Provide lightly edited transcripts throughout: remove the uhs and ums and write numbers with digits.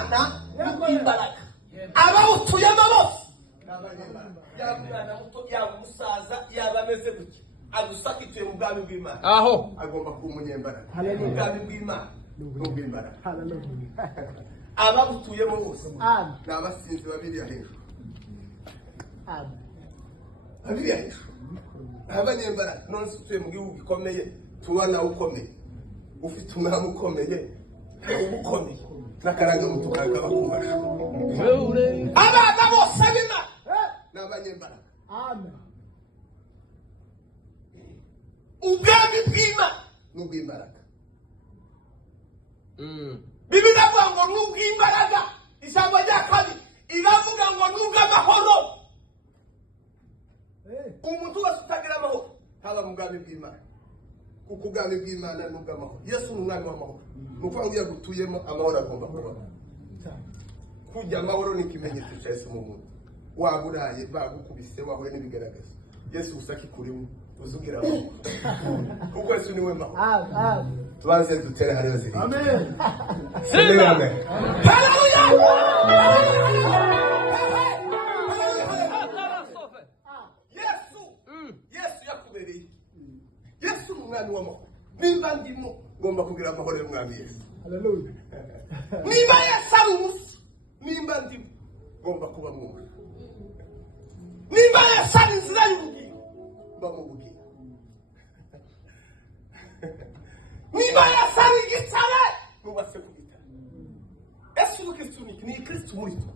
Imana Nubwimbaraga abawutuyemo bose n'abanyembaraga yaba umwana muto yaba umusaza yaba ameze gutya agusaka ituye mu bwami bw'Imana aho agomba kuba umunyembaraga mu bwami bw'Imana Nubwimbaraga abawutuyemo bose n'abasinzi babiri hejuru babiri hejuru abanyembaraga none utuye mu gihugu gikomeye tubona ukomeye ufite umwami ukomeye ubukomeye n'akaranga mutukaga bakumasha abana bose b'Imana n'abanyembaraga amen ubwami bw'Imana Nubwimbaraga Bibiliya ivuga ngo Nubwimbaraga ijambo rya kabiri iravuga ngo Nubw'amahoro umuntu wese utagira amahoro haba mu bwami bw'Imana kuko ubwami bw'Imana n'ubw'amahoro Yesu ni umwami w'amahoro ni ukuvuga ngo iyo agutuyemo amahoro agomba kubaho kujya amahoro ni ikimenyetso cya Yesu mu muntu waba uraye bagukubise wahuye n'ibigaragaza Yesu gusa kikurimo uzugira amahoro kuko Yesu niwe mahoro tubanze dutere hariyo ziri amen amen haleluya Yesu yakubereye Yesu ni umwami w'amahoro nimba ndimo ngomba kugira amahoro y'umwami Yesu haleluya niba Yesu ari umusa nimba ndimo ngomba kuba mwumva nimba Yesu ari inzira y'ubugingo mba mu bugingo niba Yesu ari igitare nubatse ku gitare Yesu ni Kristo ni Kristo muri twe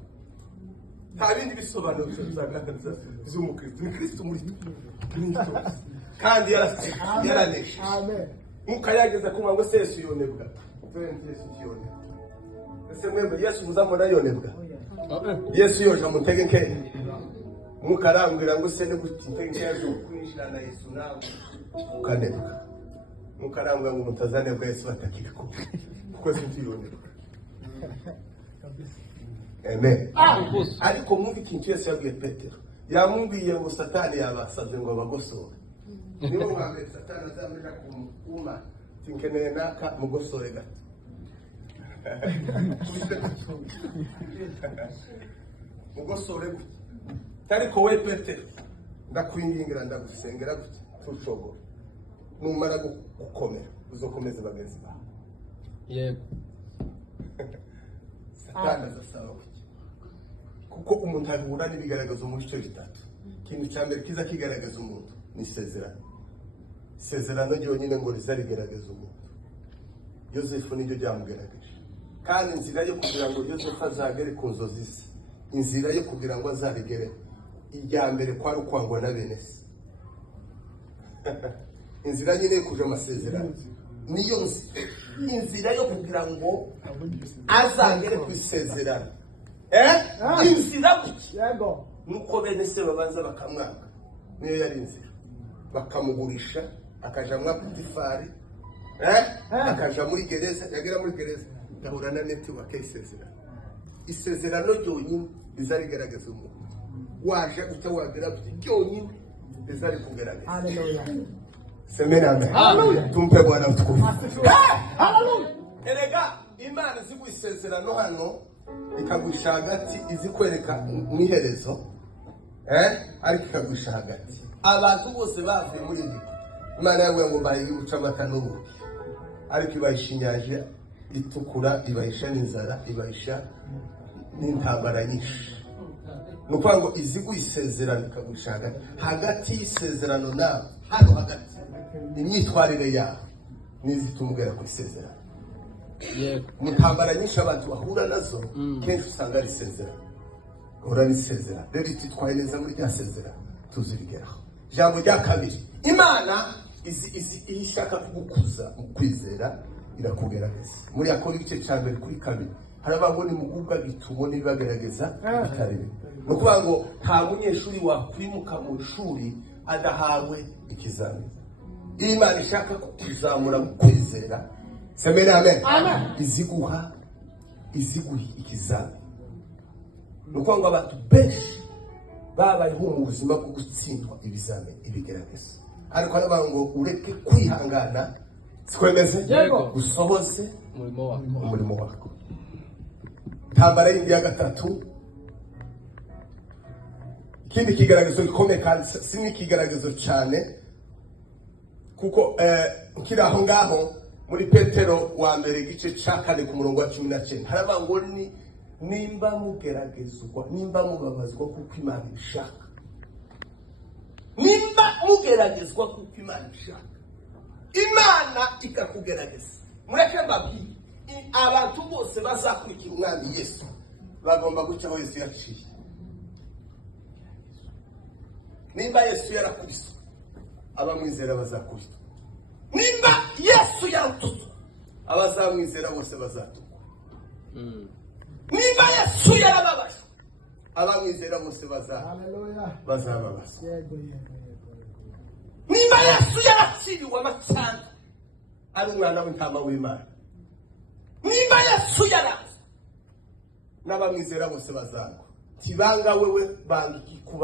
nta bindi bisobanuro bizagaragaza z'umukristo ni Kristo muri twe kandi yaraneshe mukayageza kuma ngo Yesu yonebwa Yesu yonebwa ese mwembe Yesu muzamona yonebwa Yesu yoja mutegeke mukarambwira ngo se ne gutintege yaje kwinjira na Yesu nawe ukanebwa mukarambwira ngo mutazanebwa Yesu atakiriko kuko yonebwa amen ariko mwumva ikintu Yesu yabwiye Petero yamubwiye ngo Satani yabasabye ngo abagosore niba mwambere Satani azamuja kuma tinkeneye naka mugosore gato mugosore gute ariko we Petero ndakwingingira ndagusengera gute tushobora numara gukomera uzokomeza bagenzi bawe yego Satani azasaba gute kuko umuntu ahura n'ibigaragazo muri cyo bitatu ikintu cya mbere kiza kigaragaza umuntu ni isezerano ryonyine ngo rizarigaragaza umuntu Yosefu niryo ryamugaragaje kandi inzira yo kugira ngo Yosefu azagere ku nzozi ze inzira yo kugira ngo azabigere ijya mbere kwari ukwangwa na bene se inzira nyine yo kuja amasezerano niyo inzira yo kugira ngo azagere ku isezerano inzira yego nuko bene se babanza bakamwanga niyo yari inzira bakamugurisha akaja mu Potifari akaja muri gereza yagera muri gereza gahura na network isezerano ryonyine rizarigaragaza umuntu waje utawagira byonyine rizari kugaragaza haleluya semena amen haleluya tumpe Bwana utukufu haleluya erega Imana izi isezerano hano ikagusha hagati izi kwereka mwiherezo ariko ikagusha hagati abantu bose bavuye muri ndi Imana yavuga ngo bayi uca amata n'ubuki ariko ibayishinyaje itukura ibahisha n'inzara ibahisha n'intambara nyinshi nuko ngo izi isezerano ikagusha hagati y'isezerano nawe hano hagati imyitwarire yawe n'izitumugera ku isezerano mu ntambara nyinshi abantu bahura nazo kenshi usanga ari isezerano uhura n'isezerano rero ititwaye neza muri rya sezerano tuzirigeraho ijambo rya kabiri Imana izi ishaka kugukuza mu kwizera irakugerageza muri Yakobo igice cya mbere kuri kabiri harababona imugubwa gitumo nibagerageza bitarebe no kuvuga ngo nta munyeshuri wakwimuka mu ishuri adahawe ikizamini Imana ishaka kukuzamura mu kwizera semena amen iziguha ikizamini nuko ngo abantu benshi babayeho mu buzima bwo gutsindwa ibizamini ibigerageza ariko aravuga ngo ureke kwihangana sikwemeze gusohoze umurimo wako intambara y'indi ya gatatu. Ikindi kigaragazo gikomeye kandi si n'ikigaragazo cyane kuko ukiri aho ngaho muri Petero wa mbere igice cya 4 ku murongo wa 19 haravuga ngo nimba mugeragezwa, nimba mubabazwa kuko Imana ishaka, nimba mugeragezwa kuko Imana ishaka, Imana ikakugerageza. Mureke mbabwire, abantu bose bazakurikira umwami Yesu bagomba guca aho Yesu yaciye. Nimba Yesu yarakubiswe, abamwizera bazakubitwa. Nimba Yesu yaratutse, abazamwizera bose bazatukwa. Nimba Yesu yarababasha, abamwizera bose bazababaswa. Nimba Yesu yaraciriwe amacandwe, ari umwana w'intama w'Imana. Nimba Yesu yaraza, n'abamwizera bose bazagwa. Tibanga wewe banga ikikuba.